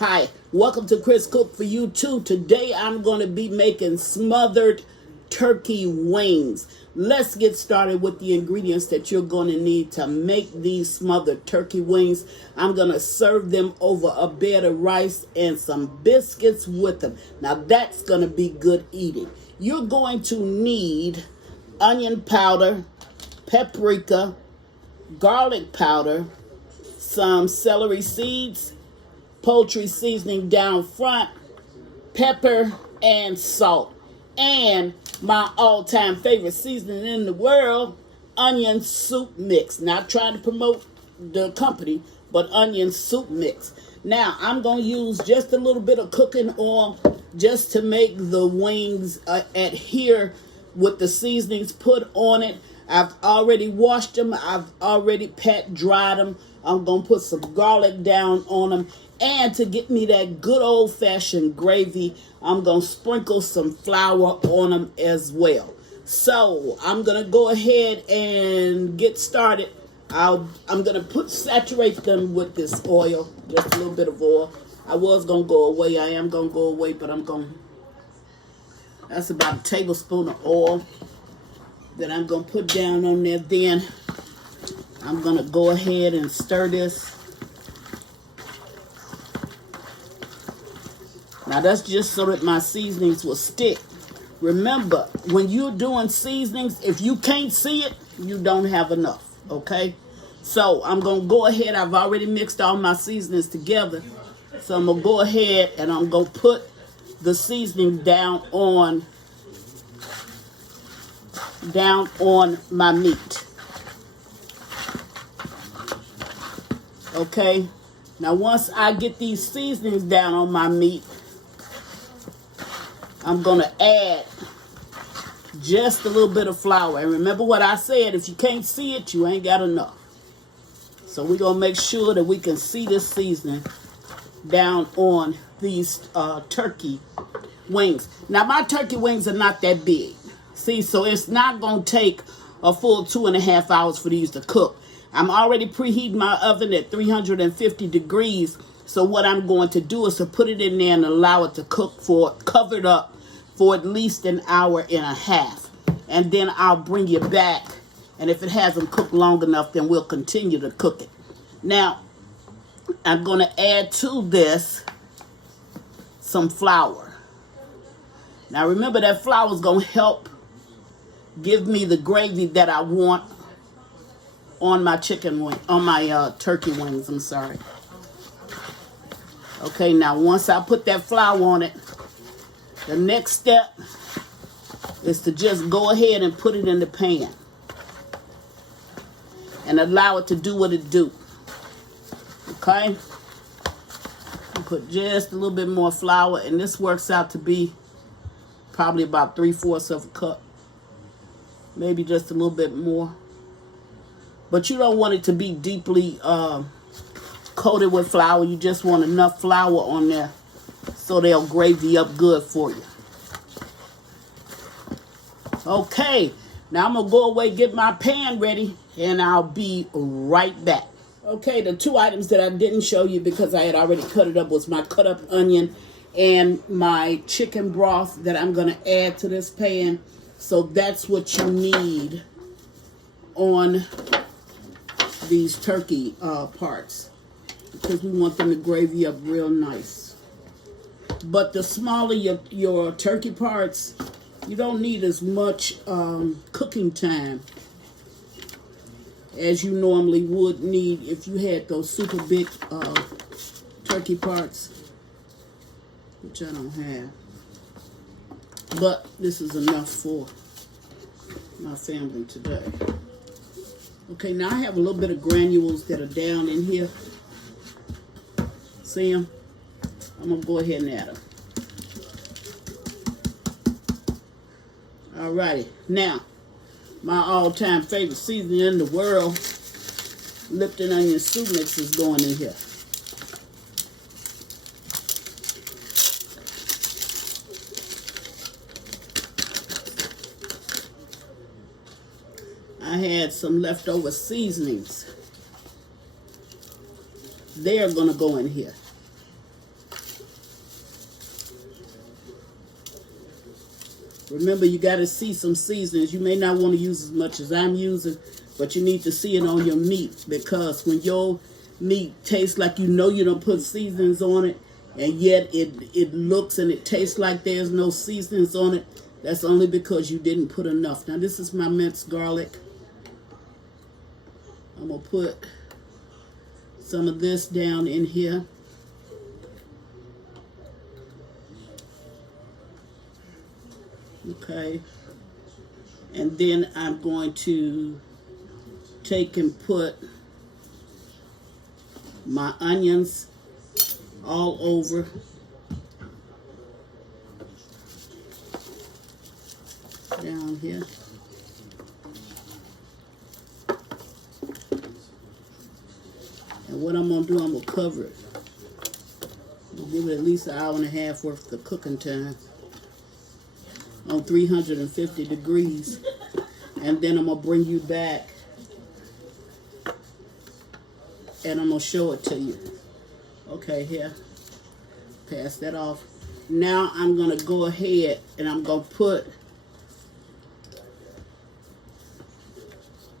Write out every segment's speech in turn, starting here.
Hi, welcome to Chris Cook for You Too. Today I'm going to be making smothered turkey wings. Let's get started with the ingredients that you're going to need to make these smothered turkey wings. I'm going to serve them over a bed of rice and some biscuits with them. Now that's going to be good eating. You're going to need onion powder, paprika, garlic powder, some celery seeds, poultry seasoning down front, pepper, and salt. And my all-time favorite seasoning in the world, onion soup mix. Not trying to promote the company, but onion soup mix. Now, I'm going to use just a little bit of cooking oil just to make the wings adhere with the seasonings put on it. I've already washed them. I've already pat dried them. I'm going to put some garlic down on them. And to get me that good old-fashioned gravy, I'm going to sprinkle some flour on them as well. So I'm going to go ahead and get started. I'm going to saturate them with this oil, just a little bit of oil. I was going to go away. I am going to go away, but that's about a tablespoon of oil that I'm going to put down on there. Then I'm going to go ahead and stir this. Now that's just so that my seasonings will stick. Remember, when you're doing seasonings, if you can't see it, you don't have enough, okay? So I'm going to go ahead. I've already mixed all my seasonings together. So I'm going to go ahead and I'm going to put the seasoning down on my meat. Okay? Now once I get these seasonings down on my meat, I'm going to add just a little bit of flour. And remember what I said, if you can't see it, you ain't got enough. So we're going to make sure that we can see this seasoning down on these turkey wings. Now my turkey wings are not that big. See, so it's not going to take a full 2.5 hours for these to cook. I'm already preheating my oven at 350 degrees. So what I'm going to do is to put it in there and allow it to cook covered up for at least an hour and a half. And then I'll bring you back. And if it hasn't cooked long enough, then we'll continue to cook it. Now, I'm going to add to this some flour. Now remember that flour is going to help give me the gravy that I want on my turkey wings, I'm sorry. Okay, now once I put that flour on it, the next step is to just go ahead and put it in the pan and allow it to do what it do. Okay? Put just a little bit more flour, and this works out to be probably about 3/4 of a cup. Maybe just a little bit more. But you don't want it to be deeply coated with flour. You just want enough flour on there so they'll gravy up good for you. Okay, now I'm going to go away, get my pan ready, and I'll be right back. Okay, the two items that I didn't show you because I had already cut it up was my cut up onion and my chicken broth that I'm going to add to this pan. So that's what you need on these turkey parts, because we want them to gravy up real nice. But the smaller your turkey parts, you don't need as much cooking time as you normally would need if you had those super big turkey parts, which I don't have. But this is enough for my family today. Okay, now I have a little bit of granules that are down in here. See them? I'm going to go ahead and add them. Alrighty, now, my all-time favorite seasoning in the world, Lipton onion soup mix, is going in here. I had some leftover seasonings. They're going to go in here. Remember, you got to see some seasonings. You may not want to use as much as I'm using, but you need to see it on your meat, because when your meat tastes like you know you don't put seasonings on it, and yet it looks and it tastes like there's no seasonings on it, that's only because you didn't put enough. Now, this is my minced garlic. I'm going to put some of this down in here. Okay. And then I'm going to take and put my onions all over. Down here. And what I'm going to do, I'm going to cover it. I'll give it at least an hour and a half worth of cooking time on 350 degrees. And then I'm going to bring you back and I'm going to show it to you. Okay, here. Pass that off. Now I'm going to go ahead and I'm going to put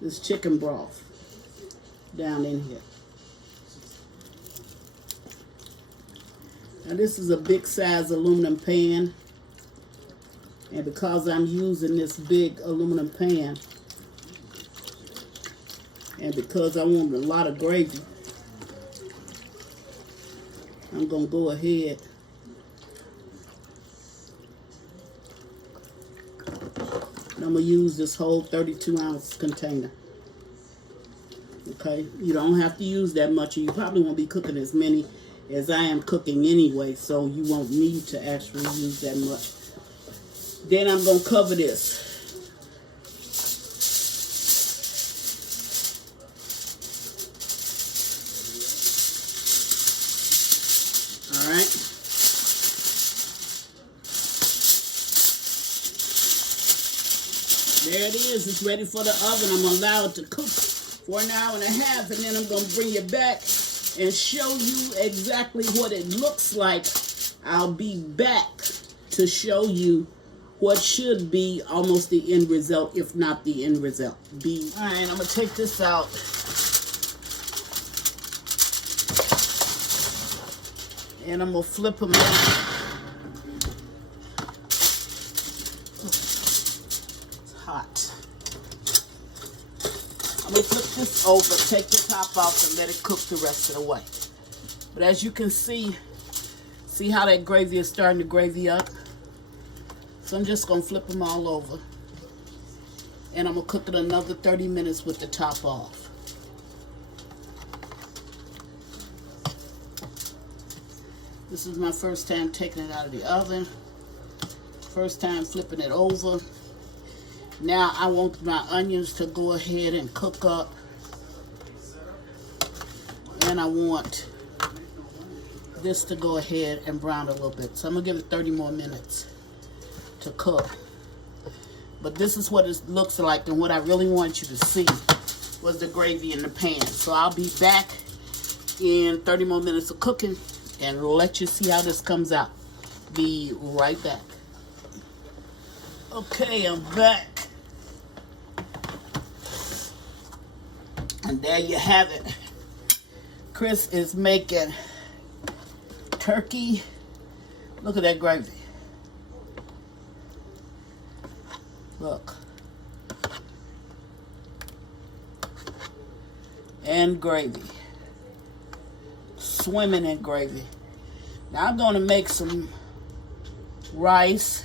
this chicken broth down in here. Now this is a big size aluminum pan, and because I'm using this big aluminum pan, and because I want a lot of gravy, I'm going to go ahead and I'm going to use this whole 32-ounce container. Okay, you don't have to use that much. You probably won't be cooking as many as I am cooking anyway, so you won't need to actually use that much. Then I'm going to cover this. All right. There it is. It's ready for the oven. I'm going to allow it to cook for an hour and a half, and then I'm going to bring it back and show you exactly what it looks like. I'll be back to show you what should be almost the end result, if not the end result. All right, I'm going to take this out. And I'm going to flip them out. It's hot. I'm going to flip this over, take the top off, and let it cook the rest of the way. But as you can see how that gravy is starting to gravy up? So I'm just going to flip them all over. And I'm going to cook it another 30 minutes with the top off. This is my first time taking it out of the oven. First time flipping it over. Now I want my onions to go ahead and cook up. And I want this to go ahead and brown a little bit. So I'm going to give it 30 more minutes to cook. But this is what it looks like, and what I really want you to see was the gravy in the pan. So I'll be back in 30 more minutes of cooking and let you see how this comes out. Be right back. Okay, I'm back. And there you have it. Chris is making turkey. Look at that gravy. Look. And gravy. Swimming in gravy. Now I'm going to make some rice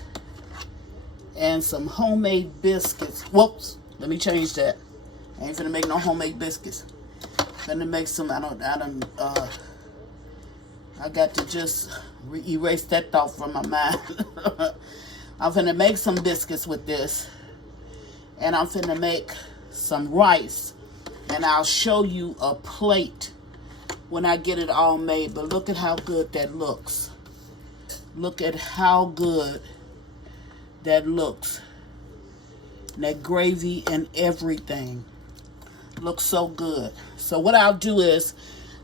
and some homemade biscuits. Whoops, let me change that. I ain't finna make no homemade biscuits. Finna make some, I got to just erase that thought from my mind. I'm finna make some biscuits with this. And I'm finna make some rice. And I'll show you a plate when I get it all made. But look at how good that looks. Look at how good that looks. That gravy and everything looks so good. So what I'll do is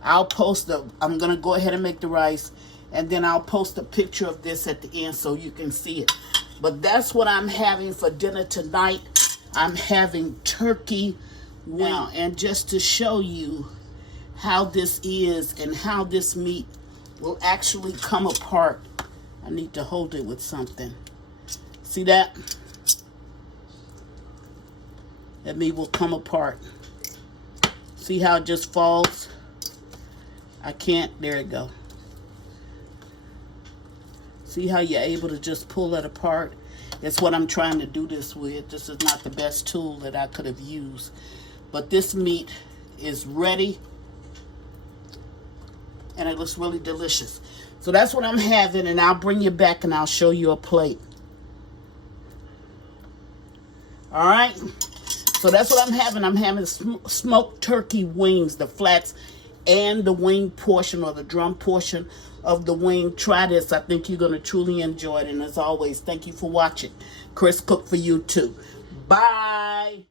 I'm going to go ahead and make the rice, and then I'll post a picture of this at the end so you can see it. But that's what I'm having for dinner tonight. I'm having turkey now. And just to show you how this is and how this meat will actually come apart, I need to hold it with something. See that? That meat will come apart. See how it just falls? I can't. There it go. See how you're able to just pull it apart? It's what I'm trying to do this with. This is not the best tool that I could have used. But this meat is ready. And it looks really delicious. So that's what I'm having. And I'll bring you back and I'll show you a plate. All right. So that's what I'm having. I'm having smoked turkey wings, the flats and the wing portion or the drum portion of the wing. Try this. I think you're going to truly enjoy it. And as always, thank you for watching. Chris Cook for you too. Bye.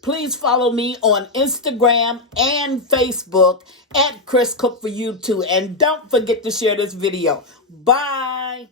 Please follow me on Instagram and Facebook at Chris Cook for you too. And don't forget to share this video. Bye.